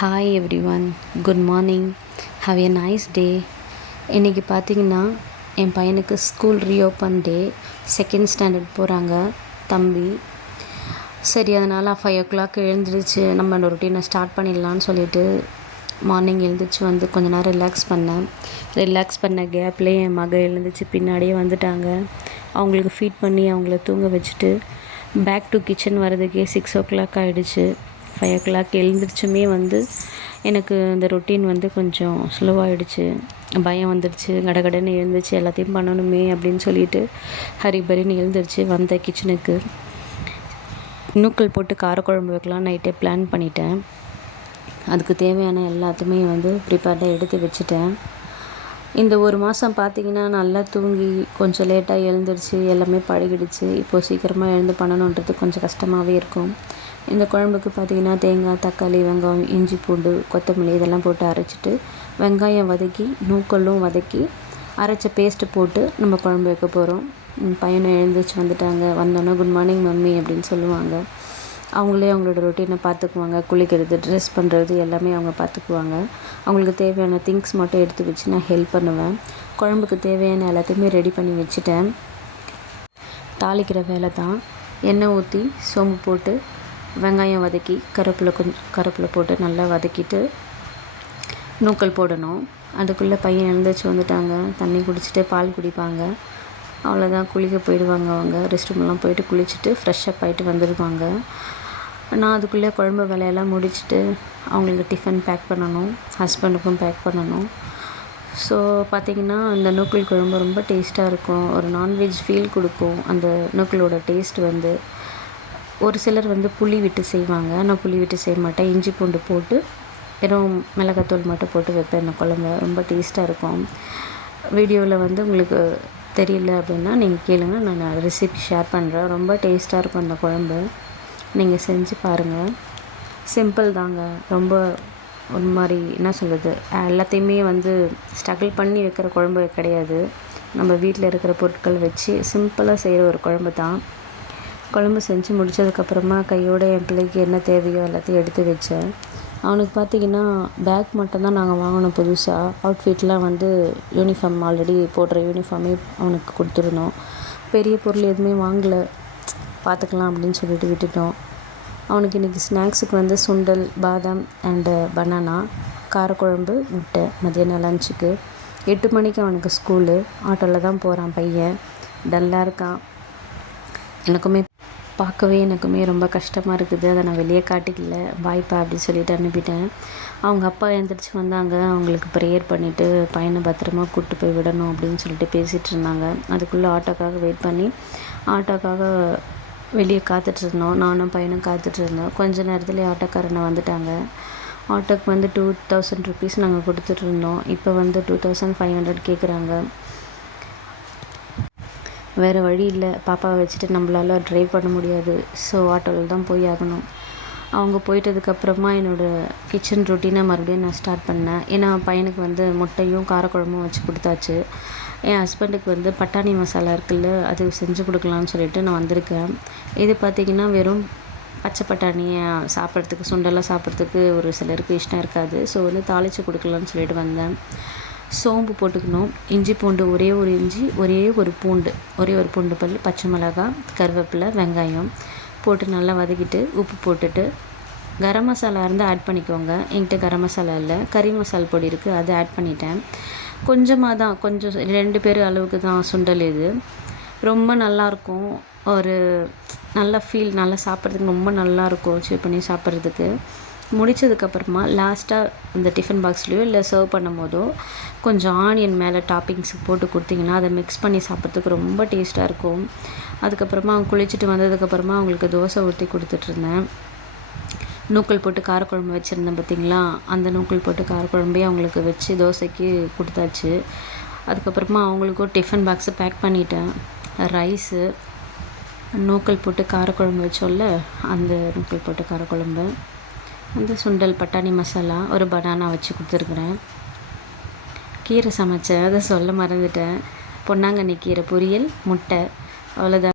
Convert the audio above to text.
Hi every one, good morning, have a nice day. இன்றைக்கி பார்த்திங்கன்னா என் பையனுக்கு ஸ்கூல் ரீஓப்பன் டே. Second standard போகிறாங்க தம்பி. சரி, அதனால் 5 o'clock எழுந்திரிச்சு நம்ம ரொட்டீனை ஸ்டார்ட் பண்ணிடலான்னு சொல்லிட்டு மார்னிங் எழுந்திரிச்சு வந்து கொஞ்ச நேரம் ரிலாக்ஸ் பண்ண கேப்லேயே என் மகள் எழுந்திரிச்சு பின்னாடியே வந்துட்டாங்க. அவங்களுக்கு ஃபீட் பண்ணி அவங்கள தூங்க வச்சுட்டு பேக் டு கிச்சன் வர்றதுக்கே 6 o'clock ஆகிடுச்சு. 5 o'clock எழுந்திரிச்சுமே வந்து எனக்கு இந்த ரொட்டீன் வந்து கொஞ்சம் ஸ்லோவாகிடுச்சு. பயம் வந்துடுச்சு. கடகடன்னு எழுந்திரிச்சு எல்லாத்தையும் பண்ணணுமே அப்படின்னு சொல்லிட்டு ஹரிபரின்னு எழுந்திரிச்சு வந்த கிச்சனுக்கு. நூக்கல் போட்டு காரக்குழம்பு வைக்கலாம் நைட்டே பிளான் பண்ணிட்டேன். அதுக்கு தேவையான எல்லாத்தையுமே வந்து ப்ரிப்பேர்டாக எடுத்து வச்சுட்டேன். இந்த ஒரு மாதம் பார்த்திங்கன்னா நல்லா தூங்கி கொஞ்சம் லேட்டாக எழுந்திரிச்சு எல்லாமே பழகிடுச்சு. இப்போது சீக்கிரமாக எழுந்து பண்ணணுன்றது கொஞ்சம் கஷ்டமாகவே இருக்கும். இந்த குழம்புக்கு பார்த்திங்கன்னா தேங்காய், தக்காளி, வெங்காயம், இஞ்சி, பூண்டு, கொத்தமல்லி இதெல்லாம் போட்டு அரைச்சிட்டு வெங்காயம் வதக்கி நூக்கலும் வதக்கி அரைச்ச பேஸ்ட்டு போட்டு நம்ம குழம்பு வைக்க போகிறோம். பையனை எழுந்திரிச்சு வந்துட்டாங்க. வந்தோன்னே குட் மார்னிங் மம்மி அப்படின்னு சொல்லுவாங்க. அவங்களே அவங்களோட ரொட்டீனை பார்த்துக்குவாங்க. குளிக்கிறது, ட்ரெஸ் பண்ணுறது எல்லாமே அவங்க பார்த்துக்குவாங்க. அவங்களுக்கு தேவையான திங்ஸ் மட்டும் எடுத்து வச்சு நான் ஹெல்ப் பண்ணுவேன். குழம்புக்கு தேவையான எல்லாத்தையுமே ரெடி பண்ணி வச்சுட்டேன். தாளிக்கிற வேலை தான். எண்ணெய் ஊற்றி சோம்பு போட்டு வெங்காயம் வதக்கி கருவேப்பிலை போட்டு நல்லா வதக்கிட்டு நூக்கல் போடணும். அதுக்குள்ளே பையன் எழுந்திரிச்சு வந்துட்டாங்க. தண்ணி குடிச்சிட்டு பால் குடிப்பாங்க. அவ்வளோதான், குளிக்க போயிடுவாங்க. அவங்க ரெஸ்ட் ரூம்லாம் போயிட்டு குளிச்சுட்டு ஃப்ரெஷ்ஷப் ஆகிட்டு வந்துடுவாங்க. நான் அதுக்குள்ளே குழம்பு வேலையெல்லாம் முடிச்சுட்டு அவங்களுக்கு டிஃபன் பேக் பண்ணணும், ஹஸ்பண்டுக்கும் பேக் பண்ணணும். ஸோ பார்த்திங்கன்னா இந்த நூக்கல் குழம்பு ரொம்ப டேஸ்ட்டாக இருக்கும். ஒரு நான்வெஜ் ஃபீல் கொடுக்கும் அந்த நூக்கலோட டேஸ்ட் வந்து. ஒரு சிலர் வந்து புளி விட்டு செய்வாங்க. நான் புளி விட்டு செய்ய மாட்டேன். இஞ்சி பூண்டு போட்டு வெறும் மிளகாத்தூள் மட்டும் போட்டு வைப்பேன். இந்த குழம்பு ரொம்ப டேஸ்ட்டாக இருக்கும். வீடியோவில் வந்து உங்களுக்கு தெரியல அப்படின்னா நீங்கள் கேளுங்க, நான் ரெசிபி ஷேர் பண்ணுறேன். ரொம்ப டேஸ்ட்டாக இருக்கும் அந்த குழம்பு. நீங்கள் செஞ்சு பாருங்கள். சிம்பிள் தாங்க. ரொம்ப ஒரு மாதிரி என்ன சொல்கிறது, எல்லாத்தையுமே வந்து ஸ்ட்ரகிள் பண்ணி வைக்கிற குழம்பு கிடையாது. நம்ம வீட்டில் இருக்கிற பொருட்கள் வச்சு சிம்பிளாக செய்கிற ஒரு குழம்பு தான். குழம்பு செஞ்சு முடித்ததுக்கப்புறமா கையோடு என் பிள்ளைக்கு என்ன தேவையோ எல்லாத்தையும் எடுத்து வச்சேன். அவனுக்கு பார்த்திங்கன்னா பேக் மட்டும்தான் நாங்கள் வாங்கினோம் புதுசாக. அவுட்ஃபிட்லாம் வந்து யூனிஃபார்ம் ஆல்ரெடி போடுற யூனிஃபார்மே அவனுக்கு கொடுத்துருந்தோம். பெரிய பொருள் எதுவுமே வாங்கலை, பார்த்துக்கலாம் அப்படின்னு சொல்லிட்டு விட்டுட்டோம். அவனுக்கு இன்றைக்கி ஸ்நாக்ஸுக்கு வந்து சுண்டல், பாதாம் அண்டு பனானா, காரக்குழம்பு, முட்டை. மதியானம் லஞ்சுக்கு 8 மணிக்கு அவனுக்கு ஸ்கூலு. ஆட்டோவில் தான் போகிறான் பையன். டல்லாக இருக்கான். எனக்குமே ரொம்ப கஷ்டமாக இருக்குது. அதை நான் வெளியே காட்டிக்கல. பாய்ப்பா அப்படின்னு சொல்லிட்டு அனுப்பிட்டேன். அவங்க அப்பா எழுந்திரிச்சு வந்தாங்க. அவங்களுக்கு ப்ரேயர் பண்ணிவிட்டு பையனை பத்திரமா கூப்பிட்டு போய் விடணும் அப்படின்னு சொல்லிட்டு பேசிகிட்டு இருந்தாங்க. அதுக்குள்ளே ஆட்டோக்காக வெயிட் பண்ணி ஆட்டோக்காக வெளியே காத்துட்ருந்தோம். நானும் பையனும் காத்துட்ருந்தோம். கொஞ்ச நேரத்துலேயே ஆட்டோக்காரனை வந்துட்டாங்க. ஆட்டோக்கு வந்து 2000 rupees நாங்கள் கொடுத்துட்ருந்தோம். இப்போ வந்து 2500 கேட்குறாங்க. வேறு வழி இல்லை. பாப்பாவை வச்சுட்டு நம்மளால் ட்ரைவ் பண்ண முடியாது. ஸோ ஆட்டோவில் தான் போய் ஆகணும். அவங்க போயிட்டதுக்கப்புறமா என்னோடய கிச்சன் ரொட்டீனை மறுபடியும் நான் ஸ்டார்ட் பண்ணேன். ஏன்னா பையனுக்கு வந்து முட்டையும் காரக்குழம்பும் வச்சு கொடுத்தாச்சு. என் ஹஸ்பண்டுக்கு வந்து பட்டாணி மசாலா இருக்குல்ல, அது செஞ்சு கொடுக்கலான்னு சொல்லிட்டு நான் வந்திருக்கேன். இது பார்த்திங்கன்னா வெறும் பச்சை பட்டாணியை சாப்பிட்றதுக்கு, சுண்டெல்லாம் சாப்பிட்றதுக்கு ஒரு சிலருக்கு இஷ்டம் இருக்காது. ஸோ வந்து தாளித்து கொடுக்கலான்னு சொல்லிட்டு வந்தேன். சோம்பு போட்டுக்கணும். இஞ்சி பூண்டு ஒரே ஒரு இஞ்சி, ஒரே ஒரு பூண்டு பல், பச்சை மிளகாய், கருவேப்பிலை, வெங்காயம் போட்டு நல்லா வதக்கிட்டு உப்பு போட்டுட்டு கரம் மசாலா இருந்தால் ஆட் பண்ணிக்கோங்க. என்கிட்ட கரம் மசாலா இல்லை, கறி மசால் பொடி இருக்குது, அதை ஆட் பண்ணிட்டேன். கொஞ்சமாக தான், கொஞ்சம் 2 பேர் அளவுக்கு தான் சுண்டல். இது ரொம்ப நல்லாயிருக்கும். ஒரு நல்ல ஃபீல், நல்லா சாப்பிட்றதுக்கு ரொம்ப நல்லாயிருக்கும். சீவ் பண்ணி சாப்பிட்றதுக்கு. முடித்ததுக்கப்புறமா லாஸ்ட்டாக இந்த டிஃபன் பாக்ஸ்லேயோ இல்லை சர்வ் பண்ணும் போதோ கொஞ்சம் ஆனியன் மேலே டாப்பிங்ஸுக்கு போட்டு கொடுத்திங்கன்னா அதை மிக்ஸ் பண்ணி சாப்பிட்றதுக்கு ரொம்ப டேஸ்ட்டாக இருக்கும். அதுக்கப்புறமா அவங்க குளிச்சுட்டு வந்ததுக்கப்புறமா அவங்களுக்கு தோசை ஊற்றி கொடுத்துட்ருந்தேன். நூக்கல் போட்டு காரக்குழம்பு வச்சுருந்தேன் பார்த்திங்களா, அந்த நூக்கல் போட்டு காரக்குழம்பே அவங்களுக்கு வச்சு தோசைக்கு கொடுத்தாச்சு. அதுக்கப்புறமா அவங்களுக்கும் டிஃபன் பாக்ஸு பேக் பண்ணிட்டேன். ரைஸு, நூக்கல் போட்டு காரக்குழம்பு வச்சோல்ல, அந்த நூக்கல் போட்டு காரக்குழம்பு, அந்த சுண்டல், பட்டாணி மசாலா, ஒரு பனானா வச்சு கொடுத்துருக்குறேன். கீரை சமைச்சேன், அதை சொல்ல மறந்துட்டேன். பொன்னாங்கண்ணி கீரை பொரியல், முட்டை, அவ்வளோதான்.